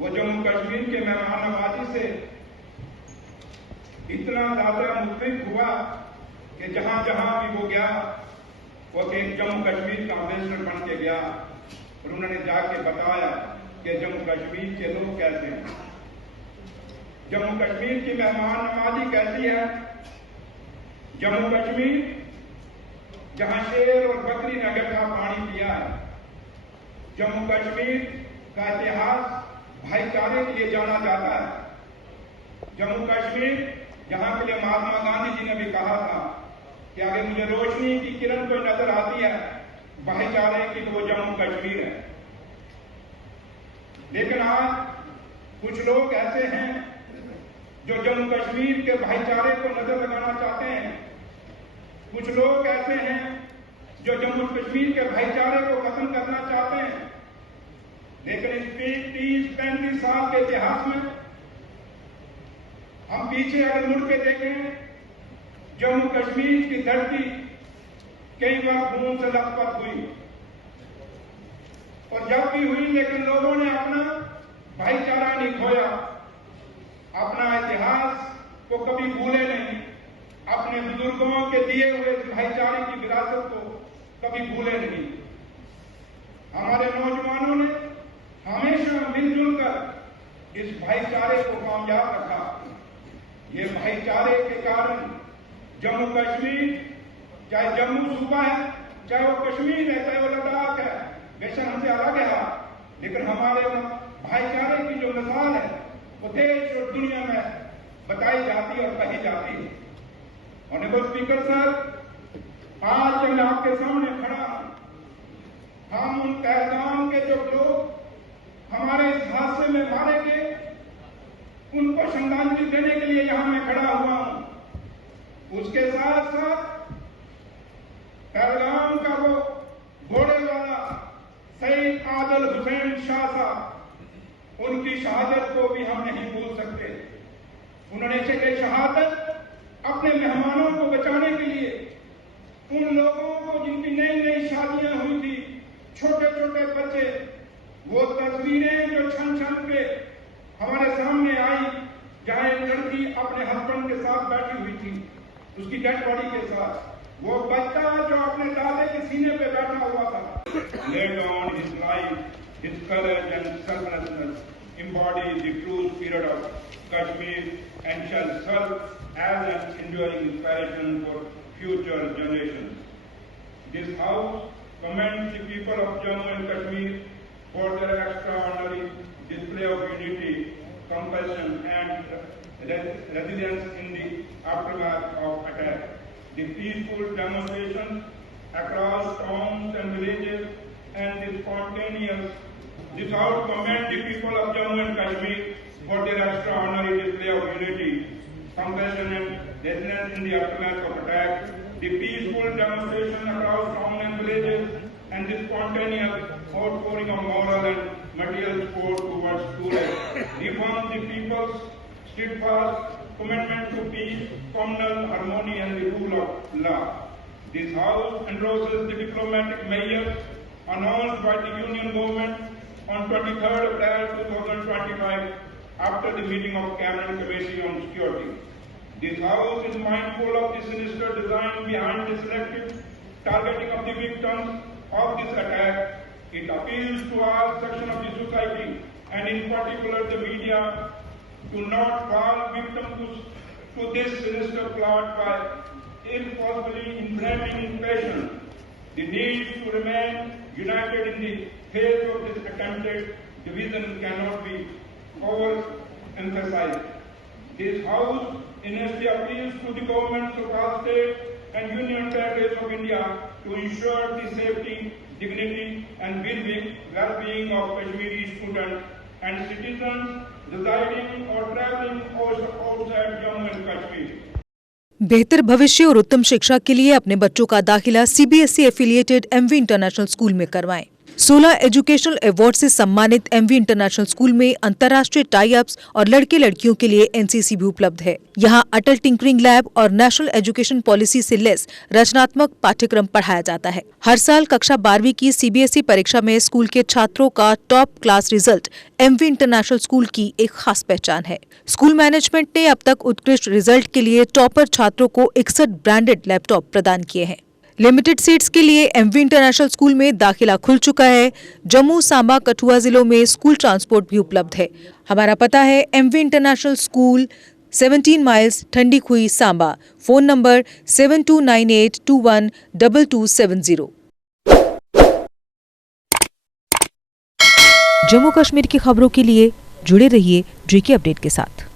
वो जम्मू कश्मीर के मेहमान नवाजी से इतना ज्यादा मुतफिक हुआ कि जहां जहां भी वो गया वो एक जम्मू कश्मीर का एम्बेसडर बन के गया और उन्होंने जाके बताया कि जम्मू कश्मीर के लोग कैसे हैं, जम्मू कश्मीर की मेहमान नवाजी कैसी है। जम्मू कश्मीर जहां शेर और बकरी ने इकट्ठा पानी पिया है, जम्मू कश्मीर का इतिहास भाईचारे के लिए जाना जाता है। जम्मू कश्मीर जहां के लिए महात्मा गांधी जी ने भी कहा था कि अगर मुझे रोशनी की किरण कोई नजर आती है भाईचारे की तो वो जम्मू कश्मीर है। लेकिन आज कुछ लोग ऐसे हैं जो जम्मू कश्मीर के भाईचारे को नजर लगाना चाहते हैं, कुछ लोग ऐसे हैं जो जम्मू कश्मीर के भाईचारे को खत्म करना चाहते हैं। लेकिन इस 30-35 साल के इतिहास में हम पीछे अगर मुड़ के देखें, जम्मू कश्मीर की धरती कई बार खून से लथपथ हुई और जब भी हुई लेकिन लोगों ने अपना भाईचारा नहीं खोया, अपना इतिहास को कभी भूले नहीं, अपने बुजुर्गों के दिए हुए भाईचारे की विरासत को कभी भूले नहीं। हमारे नौजवानों ने हमेशा मिलजुल कर इस भाईचारे को कामयाब रखा। ये भाईचारे के कारण जम्मू कश्मीर, चाहे जम्मू सूबा है, चाहे वो कश्मीर है, चाहे वो लद्दाख है, बेशक हमसे अलग है, लेकिन हमारे भाईचारे की जो मिसाल है वो देश और दुनिया में बताई जाती है और कही जाती है। ऑनरेबल स्पीकर सर, आज जब मैं आपके सामने खड़ा हूं, हम उन पहलगाम के जो लोग हमारे इस हादसे में मारे गए उनको श्रद्धांजलि देने के लिए यहां मैं खड़ा हुआ हूं। उसके साथ साथ पहलगाम का वो घोड़े वाला शहीद आदिल हुसैन शाह साहब, उनकी शहादत को भी हम नहीं भूल सकते। उन्होंने चले शहादत अपने मेहमानों को बचाने के लिए, उन लोगों को जिनकी नई नई शादियां हुई थी, छोटे छोटे बच्चे, वो तस्वीरें जो छन छन पे हमारे सामने आई, जहां एक लड़की अपने हस्बैंड के साथ बैठी हुई थी, उसकी डेड बॉडी के साथ, वो बच्चा जो अपने दादे के सीने पे बैठा हुआ था। Laid on his life, his courage and selflessness embody the true spirit of Kashmir and shall serve as an enduring inspiration for future generations. This House commends the people of Jammu and Kashmir for their extraordinary display of unity, compassion and resilience in the aftermath of attack. The peaceful demonstrations across towns and villages and the spontaneous. This House commends the people of Jammu and Kashmir for their extraordinary display of unity, compassion and resilience in the aftermath of attack. The peaceful demonstration across towns and villages and the spontaneous outpouring of moral and material support towards students reform the people's steadfast commitment to peace, communal harmony and the rule of law. This House endorses the diplomatic measures announced by the Union Government on 23rd April 2025 after the meeting of Cabinet Committee on Security. This House is mindful of the sinister design behind the selective targeting of the victims of this attack. It appeals to all sections of the society and in particular the media to not fall victim to this sinister plot by irresponsibly inflaming passion. The need to remain united in the face of this attempted division cannot be overemphasized. This House earnestly appeals to the governments of all states and Union Territories of India to ensure the safety, dignity and well-being of Kashmiri students and citizens residing or traveling outside Jammu and Kashmir. बेहतर भविष्य और उत्तम शिक्षा के लिए अपने बच्चों का दाखिला CBSE affiliated MV international school में करवाएं। 16 एजुकेशनल अवार्ड से सम्मानित एमवी इंटरनेशनल स्कूल में अंतर्राष्ट्रीय टाई अप्स और लड़के लड़कियों के लिए एनसीसी भी उपलब्ध है। यहाँ अटल टिंकरिंग लैब और नेशनल एजुकेशन पॉलिसी से लेस रचनात्मक पाठ्यक्रम पढ़ाया जाता है। हर साल कक्षा 12वीं की सीबीएसई परीक्षा में स्कूल के छात्रों का top class result MV international school की एक खास पहचान है। स्कूल मैनेजमेंट ने अब तक उत्कृष्ट रिजल्ट के लिए टॉपर छात्रों को 61 ब्रांडेड लैपटॉप प्रदान किए हैं। लिमिटेड सीट्स के लिए एमवी इंटरनेशनल स्कूल में दाखिला खुल चुका है। जम्मू, सांबा, कठुआ जिलों में स्कूल ट्रांसपोर्ट भी उपलब्ध है। हमारा पता है MV international school, 17 miles, Thandi Khui, Samba. Phone number 7298212270। Jammu Kashmir की खबरों के लिए जुड़े रहिए जेके अपडेट के साथ।